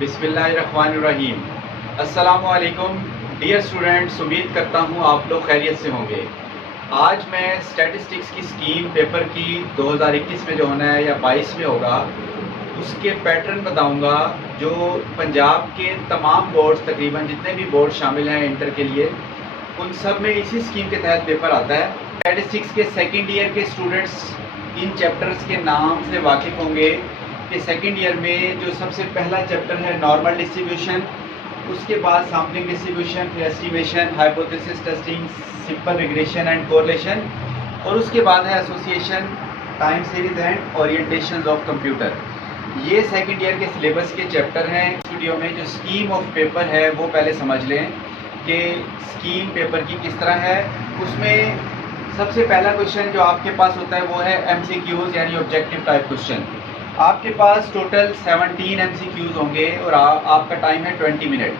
बिस्मिल्लाहिर्रहमानिर्रहीम। अस्सलामुअलैकुम dear students, उम्मीद करता हूँ आप लोग खैरियत से होंगे। आज मैं स्टैटिस्टिक्स की स्कीम पेपर की 2021 में जो होना है या 22 में होगा, उसके पैटर्न बताऊंगा जो पंजाब के तमाम बोर्ड्स, तकरीबन जितने भी बोर्ड शामिल हैं इंटर के लिए, उन सब में इसी स्कीम के तहत पेपर आता है। स्टैटिस्टिक्स के सेकेंड ईयर के स्टूडेंट्स इन चैप्टर्स के नाम से वाकिफ़ होंगे कि सेकेंड ईयर में जो सबसे पहला चैप्टर है नॉर्मल डिस्ट्रीब्यूशन, उसके बाद सैम्पलिंग डिस्ट्रीब्यूशन, फिर estimation, hypothesis testing, simple regression and correlation, और उसके बाद है association, time series and orientation of computer. ये सेकेंड ईयर के सिलेबस के चैप्टर हैं। वीडियो में जो स्कीम ऑफ पेपर है वो पहले समझ लें कि स्कीम पेपर की किस तरह है। उसमें सबसे पहला क्वेश्चन जो आपके पास होता है वो है MCQs यानी ऑब्जेक्टिव टाइप क्वेश्चन। आपके पास टोटल 17 MCQs होंगे और आपका टाइम है 20 मिनट।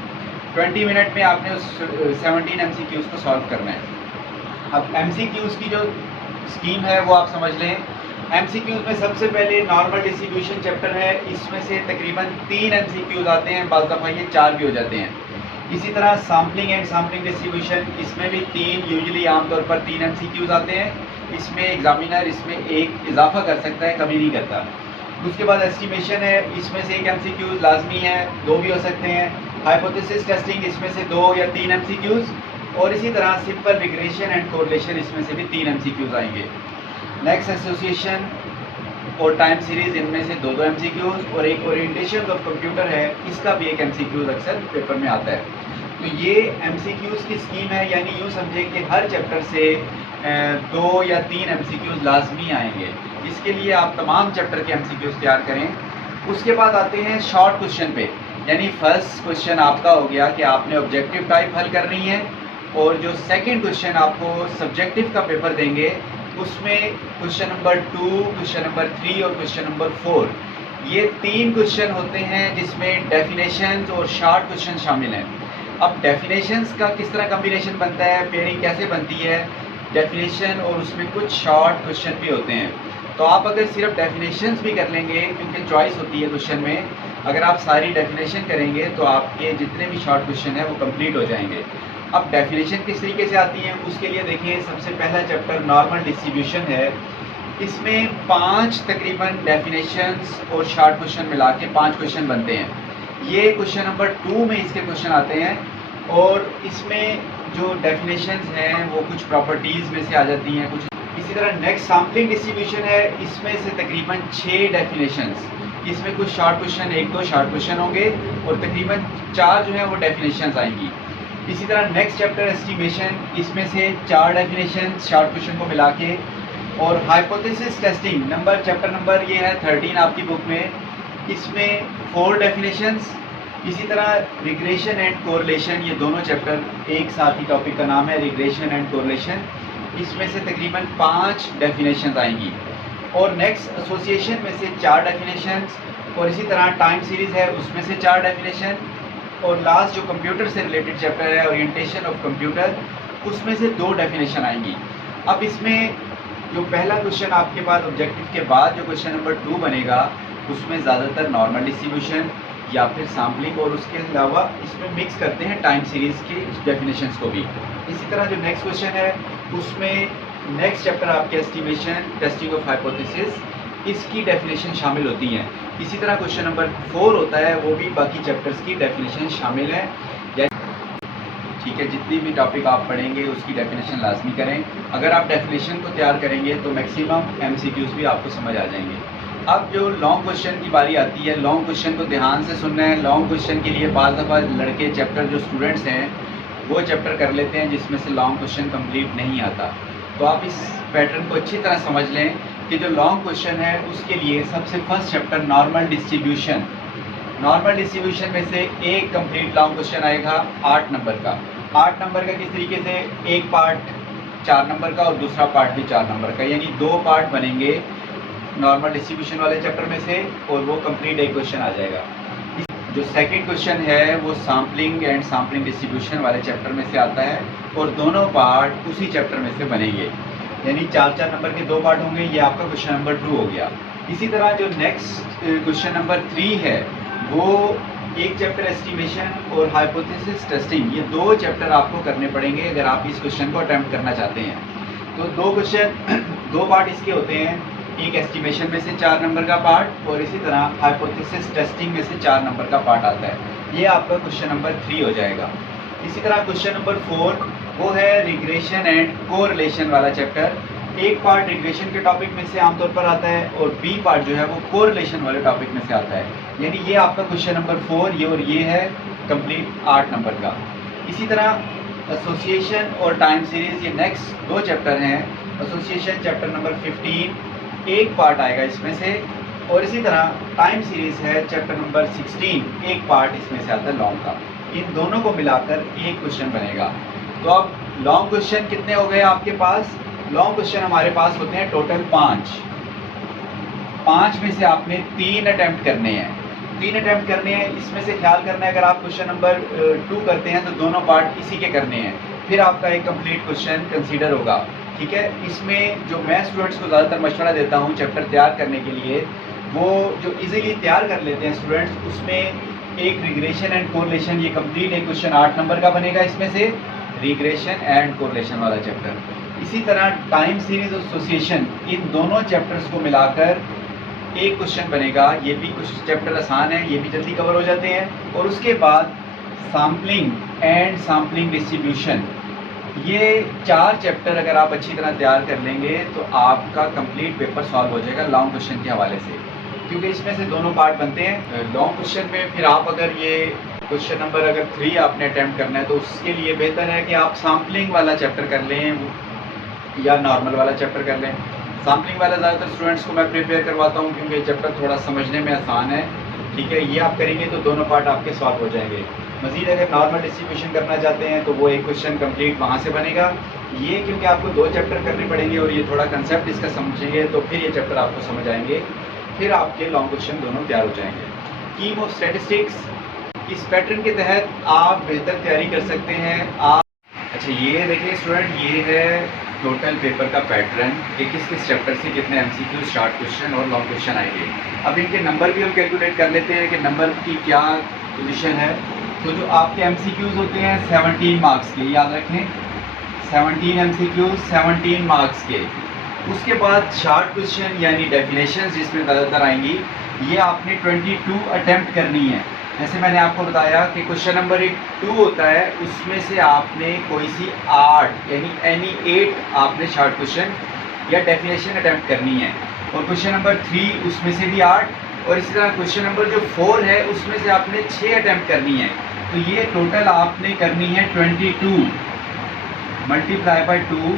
20 मिनट में आपने उस 17 MCQs को सॉल्व करना है। अब MCQs की जो स्कीम है वो आप समझ लें। MCQs में सबसे पहले नॉर्मल डिस्ट्रीब्यूशन चैप्टर है, इसमें से तकरीबन 3 MCQs आते हैं, बाज़ दफ़ा ये 4 भी हो जाते हैं। इसी तरह सैम्पलिंग एंड सैम्पलिंग डिस्ट्रीब्यूशन, इसमें भी 3, यूजुअली आमतौर पर 3 MCQs आते हैं। इसमें एग्जामिनर इसमें एक इजाफा कर सकता है, कमी नहीं करता। उसके बाद एस्टिमेशन है, इसमें से 1 MCQs लाजमी है, 2 भी हो सकते हैं। हाइपोथेसिस टेस्टिंग, इसमें से 2 या 3 MCQs, और इसी तरह सिंपल रिग्रेशन एंड कोरिलेशन, इसमें से भी 3 MCQs आएंगे। नेक्स्ट एसोसिएशन और टाइम सीरीज, इनमें से 2-2 MCQs, और एक ओरिएंटेशन ऑफ कंप्यूटर है, इसका भी एक MCQs अक्सर पेपर में आता है। तो ये MCQs की स्कीम है, यानी यूँ समझें कि हर चैप्टर से 2 या 3 MCQs लाजमी आएंगे। इसके लिए आप तमाम चैप्टर के MCQs तैयार करें। उसके बाद आते हैं शॉर्ट क्वेश्चन पे, यानी फर्स्ट क्वेश्चन आपका हो गया कि आपने ऑब्जेक्टिव टाइप हल करनी है, और जो सेकंड क्वेश्चन आपको सब्जेक्टिव का पेपर देंगे उसमें क्वेश्चन नंबर 2, क्वेश्चन नंबर 3 और क्वेश्चन नंबर 4, ये 3 क्वेश्चन होते हैं जिसमें डेफिनेशंस और शॉर्ट क्वेश्चन शामिल हैं। अब डेफिनेशंस का किस तरह कम्बिनेशन बनता है, पेयरिंग कैसे बनती है, डेफिनेशन और उसमें कुछ शॉर्ट क्वेश्चन भी होते हैं। तो आप अगर सिर्फ डेफिनेशंस भी कर लेंगे, क्योंकि चॉइस होती है क्वेश्चन में, अगर आप सारी डेफिनेशन करेंगे तो आपके जितने भी शॉर्ट क्वेश्चन हैं वो कंप्लीट हो जाएंगे। अब डेफिनेशन किस तरीके से आती है उसके लिए देखिए, सबसे पहला चैप्टर नॉर्मल डिस्ट्रीब्यूशन है। इसमें 5 तकरीबन डेफिनेशंस और शॉर्ट क्वेश्चन मिला के 5 क्वेश्चन बनते हैं। ये क्वेश्चन नंबर 2 में इसके क्वेश्चन आते हैं, और इसमें जो डेफिनेशंस हैं वो कुछ प्रॉपर्टीज़ में से आ जाती हैं कुछ। इसी तरह नेक्स्ट सैम्पलिंग डिस्ट्रीब्यूशन है, इसमें से तकरीबन 6 डेफिनेशंस, इसमें कुछ शॉर्ट क्वेश्चन, 1-2 शॉर्ट क्वेश्चन होंगे, और तकरीबन 4 जो है वो डेफिनेशंस आएंगी। इसी तरह नेक्स्ट चैप्टर एस्टिमेशन, इसमें से 4 डेफिनेशन शॉर्ट क्वेश्चन को मिला के, और हाइपोथेसिस टेस्टिंग चैप्टर नंबर ये है 13 आपकी बुक में, इसमें 4 डेफिनेशंस। इसी तरह रिग्रेशन एंड कोरिलेशन, ये दोनों चैप्टर एक साथ ही टॉपिक का नाम है, रिग्रेशन एंड कोरिलेशन, इसमें से तकरीबन 5 डेफिनेशंस आएंगी। और नेक्स्ट एसोसिएशन में से 4 डेफिनेशंस, और इसी तरह टाइम सीरीज़ है उसमें से 4 डेफिनेशन, और लास्ट जो कंप्यूटर से रिलेटेड चैप्टर है ओरिएंटेशन ऑफ कंप्यूटर, उसमें से 2 डेफिनेशन आएंगी। अब इसमें जो पहला क्वेश्चन आपके पास ऑब्जेक्टिव के बाद जो क्वेश्चन नंबर 2 बनेगा, उसमें ज़्यादातर नॉर्मल डिस्ट्रीब्यूशन या फिर सैम्पलिंग, और उसके अलावा इसमें मिक्स करते हैं टाइम सीरीज़ की डेफिनेशंस को भी। इसी तरह जो नेक्स्ट क्वेश्चन है उसमें नेक्स्ट चैप्टर आपके एस्टिमेशन, टेस्टिंग ऑफ हाइपोथेसिस, इसकी डेफिनेशन शामिल होती हैं। इसी तरह क्वेश्चन नंबर 4 होता है, वो भी बाकी चैप्टर्स की डेफिनेशन शामिल है। ठीक है, जितनी भी टॉपिक आप पढ़ेंगे उसकी डेफिनेशन लाजमी करें। अगर आप डेफिनेशन को तैयार करेंगे तो मैक्सिमम MCQs भी आपको समझ आ जाएंगे। अब जो लॉन्ग क्वेश्चन की बारी आती है, लॉन्ग क्वेश्चन को ध्यान से सुनना है। लॉन्ग क्वेश्चन के लिए बाज़ दफ़ा लड़के चैप्टर जो स्टूडेंट्स हैं वो चैप्टर कर लेते हैं जिसमें से लॉन्ग क्वेश्चन कंप्लीट नहीं आता। तो आप इस पैटर्न को अच्छी तरह समझ लें कि जो लॉन्ग क्वेश्चन है उसके लिए सबसे first chapter normal distribution, normal distribution में से एक कंप्लीट लॉन्ग क्वेश्चन आएगा 8 नंबर का। 8 नंबर का किस तरीके से, एक पार्ट 4 नंबर का और दूसरा पार्ट भी 4 नंबर का, यानी 2 पार्ट बनेंगे नॉर्मल डिस्ट्रीब्यूशन वाले चैप्टर में से, और वो कंप्लीट एक क्वेश्चन आ जाएगा। जो सेकंड क्वेश्चन है वो सैम्पलिंग एंड सैम्पलिंग डिस्ट्रीब्यूशन वाले चैप्टर में से आता है, और दोनों पार्ट उसी चैप्टर में से बनेंगे, यानी 4-4 नंबर के 2 पार्ट होंगे। ये आपका क्वेश्चन नंबर 2 हो गया। इसी तरह जो नेक्स्ट क्वेश्चन नंबर 3 है वो एक चैप्टर एस्टिमेशन और हाइपोथेसिस टेस्टिंग, ये दो चैप्टर आपको करने पड़ेंगे अगर आप इस क्वेश्चन को अटेम्प्ट करना चाहते हैं। तो दो क्वेश्चन दो पार्ट इसके होते हैं, एक एस्टिमेशन में से 4 नंबर का पार्ट और इसी तरह हाइपोथेसिस टेस्टिंग में से 4 नंबर का पार्ट आता है। ये आपका क्वेश्चन नंबर 3 हो जाएगा। इसी तरह क्वेश्चन नंबर 4 वो है रिग्रेशन एंड कोरिलेशन वाला चैप्टर। एक पार्ट रिग्रेशन के टॉपिक में से आमतौर पर आता है और बी पार्ट जो है वो कोरिलेशन वाले टॉपिक में से आता है। यानी ये आपका क्वेश्चन नंबर 4 ये और ये है कंप्लीट 8 नंबर का। इसी तरह एसोसिएशन और टाइम सीरीज ये नेक्स्ट दो चैप्टर हैं। एसोसिएशन चैप्टर नंबर 15 एक पार्ट आएगा इसमें से, और इसी तरह टाइम सीरीज है चैप्टर नंबर 16 एक पार्ट इसमें से आता है लॉन्ग का। इन दोनों को मिलाकर एक क्वेश्चन बनेगा। तो अब लॉन्ग क्वेश्चन कितने हो गए आपके पास? लॉन्ग क्वेश्चन हमारे पास होते हैं टोटल 5 में से आपने 3 अटेम्प्ट करने हैं। 3 अटेम्प्ट करने हैं, इसमें से ख्याल करना है अगर आप क्वेश्चन नंबर 2 करते हैं तो दोनों पार्ट इसी के करने हैं, फिर आपका एक कंप्लीट क्वेश्चन कंसीडर होगा। ठीक है, इसमें जो मैं स्टूडेंट्स को ज़्यादातर मशवरा देता हूँ चैप्टर तैयार करने के लिए, वो जो इजीली तैयार कर लेते हैं स्टूडेंट्स, उसमें एक रिग्रेशन एंड कोरिलेशन, ये कंप्लीट एक क्वेश्चन 8 नंबर का बनेगा इसमें से, रिग्रेशन एंड कोरिलेशन वाला चैप्टर। इसी तरह टाइम सीरीज और एसोसिएशन, इन दोनों चैप्टर्स को मिलाकर एक क्वेश्चन बनेगा। ये भी कुछ चैप्टर आसान है, ये भी जल्दी कवर हो जाते हैं। और उसके बाद सैम्पलिंग एंड सैम्पलिंग डिस्ट्रीब्यूशन, ये 4 चैप्टर अगर आप अच्छी तरह तैयार कर लेंगे तो आपका कंप्लीट पेपर सॉल्व हो जाएगा लॉन्ग क्वेश्चन के हवाले से, क्योंकि इसमें से दोनों पार्ट बनते हैं। लॉन्ग क्वेश्चन में फिर आप अगर ये क्वेश्चन नंबर अगर 3 आपने अटैम्प्ट करना है तो उसके लिए बेहतर है कि आप सैम्पलिंग वाला चैप्टर कर लें या नॉर्मल वाला चैप्टर कर लें। सैम्पलिंग वाला ज़्यादातर स्टूडेंट्स को मैं प्रिपेयर करवाता हूँ क्योंकि चैप्टर थोड़ा समझने में आसान है। ठीक है, ये आप करेंगे तो दोनों पार्ट आपके सॉल्व हो जाएंगे। मज़ीद अगर नॉर्मल डिस्ट्रीब्यूशन करना चाहते हैं तो वो एक क्वेश्चन कंप्लीट वहाँ से बनेगा। ये क्योंकि आपको 2 चैप्टर करने पड़ेंगे और ये थोड़ा कंसेप्ट इसका समझेंगे तो फिर ये चैप्टर आपको समझ आएंगे, फिर आपके लॉन्ग क्वेश्चन दोनों तैयार हो जाएंगे। स्कीम ऑफ स्टैटिस्टिक्स, इस पैटर्न के तहत आप बेहतर तैयारी कर सकते हैं। आप अच्छा ये देखिए स्टूडेंट, ये है टोटल पेपर का पैटर्न कि किस किस चैप्टर से कितने एमसीक्यू, शॉर्ट क्वेश्चन और लॉन्ग क्वेश्चन आएंगे। अब इनके नंबर भी हम कैलकुलेट कर लेते हैं कि नंबर की क्या पोजीशन है। तो जो आपके एमसीक्यूज होते हैं 17 मार्क्स के, याद रखें 17 एमसीक्यूज 17 मार्क्स के। उसके बाद शॉर्ट क्वेश्चन यानी डेफिनेशंस जिसमें ज़्यादातर आएंगी, ये आपने 22 अटैम्प्ट करनी है। जैसे मैंने आपको बताया कि क्वेश्चन नंबर 2 होता है, उसमें से आपने कोई सी 8 यानी एनी 8 आपने शॉर्ट क्वेश्चन या डेफिनेशन अटैम्प्ट करनी है। और क्वेश्चन नंबर 3 उसमें से भी 8, और इसी तरह क्वेश्चन नंबर जो 4 है उसमें से आपने 6 अटैम्प्ट करनी है। तो ये टोटल आपने करनी है 22 मल्टीप्लाई बाई 2,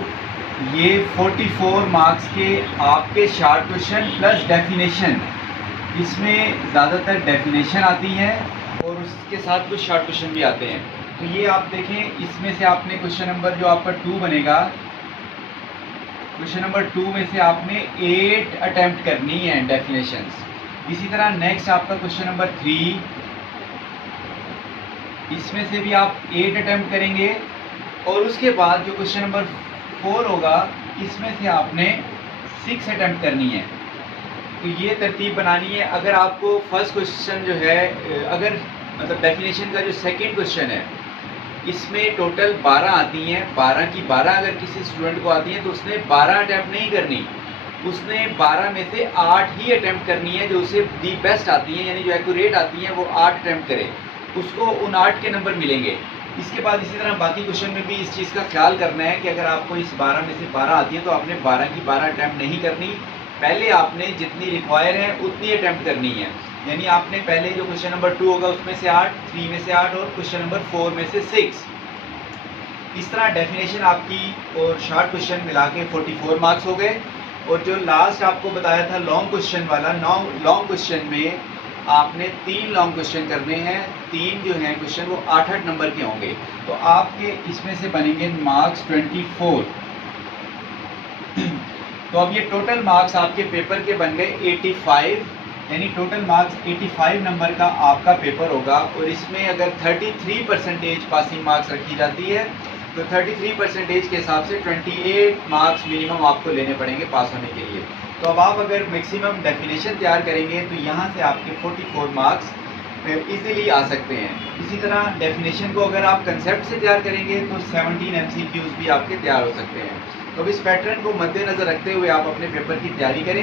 ये 44 मार्क्स के आपके शॉर्ट क्वेश्चन प्लस डेफिनेशन। इसमें ज़्यादातर डेफिनेशन आती है और उसके साथ कुछ शॉर्ट क्वेश्चन भी आते हैं। तो ये आप देखें, इसमें से आपने क्वेश्चन नंबर जो आपका 2 बनेगा, क्वेश्चन नंबर 2 में से आपने 8 अटैम्प्ट करनी है डेफिनेशंस। इसी तरह नेक्स्ट आपका क्वेश्चन नंबर 3, इसमें से भी आप 8 अटैम्प्ट करेंगे। और उसके बाद जो क्वेश्चन नंबर 4 होगा, इसमें से आपने 6 अटैम्प्ट करनी है। तो ये तरतीब बनानी है। अगर आपको फर्स्ट क्वेश्चन जो है, अगर मतलब डेफिनेशन का जो सेकंड क्वेश्चन है, इसमें टोटल 12 आती हैं, 12 की 12 अगर किसी स्टूडेंट को आती हैं तो उसने 12 अटैम्प्ट नहीं करनी, उसने 12 में से 8 ही अटैम्प्ट करनी है। जो उसे दी बेस्ट आती हैं यानी जो एक्यूरेट आती हैं वो 8 अटैम्प्ट करे, उसको उन 8 के नंबर मिलेंगे। इसके बाद इसी तरह बाकी क्वेश्चन में भी इस चीज़ का ख्याल करना है कि अगर आपको इस 12 में से 12 आती है तो आपने 12 की 12 अटैम्प्ट नहीं करनी, पहले आपने जितनी रिक्वायर है उतनी अटैम्प्ट करनी है। यानी आपने पहले जो क्वेश्चन नंबर 2 होगा उसमें से 8, 3 में से 8 और क्वेश्चन नंबर 4 में से 6। इस तरह डेफिनेशन आपकी और शॉर्ट क्वेश्चन मिला के 44 मार्क्स हो गए। और जो लास्ट आपको बताया था लॉन्ग क्वेश्चन वाला, लॉन्ग क्वेश्चन में आपने 3 लॉन्ग क्वेश्चन करने हैं। 3 जो हैं क्वेश्चन वो 8-8 नंबर के होंगे। तो आपके इसमें से बनेंगे मार्क्स 24। तो अब ये टोटल मार्क्स आपके पेपर के बन गए 85, यानी टोटल मार्क्स 85 नंबर का आपका पेपर होगा। और इसमें अगर 33% पासिंग मार्क्स रखी जाती है तो 33% के हिसाब से 28 मार्क्स मिनिमम आपको लेने पड़ेंगे पास होने के लिए। तो अब आप अगर मैक्सिमम डेफिनेशन तैयार करेंगे तो यहाँ से आपके 44 मार्क्स इजीली आ सकते हैं। इसी तरह डेफिनेशन को अगर आप कंसेप्ट से तैयार करेंगे तो 17 MCQs भी आपके तैयार हो सकते हैं। तो अब इस पैटर्न को मद्देनज़र रखते हुए आप अपने पेपर की तैयारी करें।